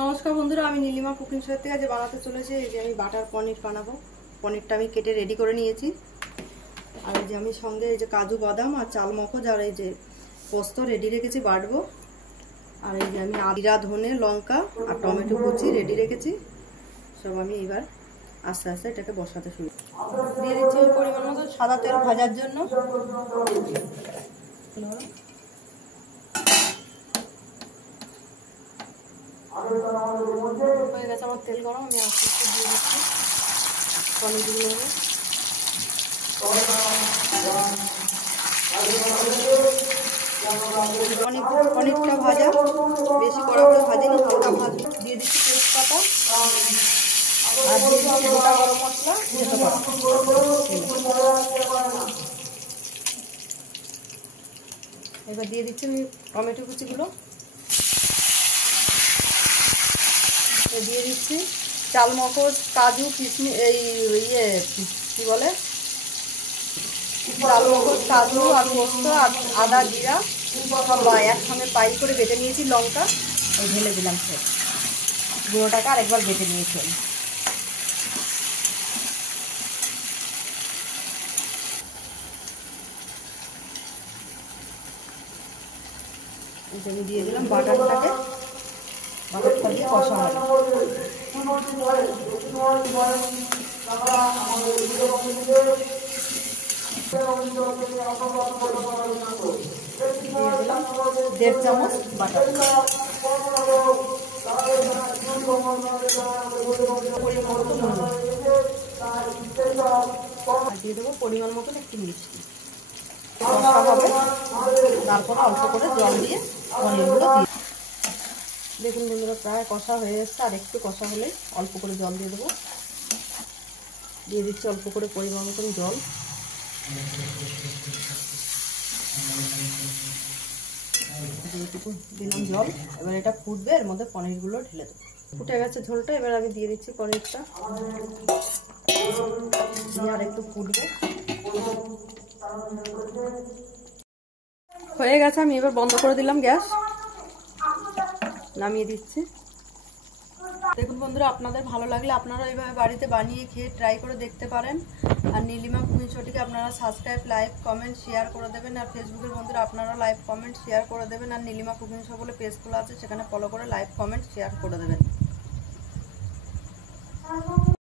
নমস্কার বন্ধুরা, আমি নীলিমা কুকিং শো থেকে আজ বানাতে চলেছি। এই যে আমি বাটার পনির বানাবো। পনিরটা আমি কেটে রেডি করে নিয়েছি। আর এই যে আমি সঙ্গে এই যে কাজু বাদাম আর চাল মগজ আর এই যে পোস্ত রেডি রেখেছি বাটবো। আর এই যে আমি জিরা ধনে লঙ্কা আর টমেটো কুচি রেডি রেখেছি। সব আমি এবার আস্তে আস্তে এটাকে বসাতে শুরু দিয়ে দিচ্ছি পরিমাণ মতো সাদা তেল ভাজার জন্য। হয়ে গেছে আমার তেল গরম, আমি আস্তে আস্তে দিয়ে দিচ্ছি পনিরগুলো। অনেকটা ভাজা, বেশি কড়া করে ভাজিনি, হালকা ভাজবো। দিয়ে দিচ্ছি তেজপাতা আর দিয়ে দিচ্ছি গোটা গরম মশলা যেতে পারো। এবার দিয়ে দিচ্ছি আমি টমেটো কুচিগুলো, দিয়ে দিচ্ছি চাল মগজ কাজু কিশমিশ এই কি বলে চাল মগজ কাজু আর পোস্ত আর আদা জিরা সব একসঙ্গে পাই করে বেটে নিয়েছি। লঙ্কা ওই ঢেলে দিলাম, সে গুঁড়োটাকে আরেকবার বেটে নিয়েছি। আমি দিয়ে দিলাম বাটারটাকে, বাটারটা দিয়ে কষা হবে। দেড় চামচ বাটার, দিয়ে দেবো পরিমাণ মতন একটু মিষ্টি। কষা হবে, তারপর অল্প করে জল দিয়ে পনিরগুলো দিয়ে দেখুন বন্ধুরা প্রায় কষা হয়ে এসছে। আর একটু কষা হলে অল্প করে জল দিয়ে দেবো। দিয়ে দিচ্ছি অল্প করে পরিমাণ মতন জল। দিলাম জল, এবার এটা ফুটবে, এর মধ্যে পনিরগুলো ঢেলে দেবো। ফুটে গেছে ঝোলটা, এবার আমি দিয়ে দিচ্ছি পনিরটা, আর একটু ফুটবে। হয়ে গেছে, আমি এবার বন্ধ করে দিলাম গ্যাস, নামিয়ে দিচ্ছি। দেখুন বন্ধুরা, আপনাদের ভালো লাগলে আপনারা এইভাবে বাড়িতে বানিয়ে খেয়ে ট্রাই করে দেখতে পারেন। আর নীলিমা কুকিং শোটিকে আপনারা সাবস্ক্রাইব লাইক কমেন্ট শেয়ার করে দেবেন। আর ফেসবুকের বন্ধুরা আপনারা লাইক কমেন্ট শেয়ার করে দেবেন। আর নীলিমা কুকিং শো বলে পেজ খোলা আছে, সেখানে ফলো করে লাইক কমেন্ট শেয়ার করে দেবেন।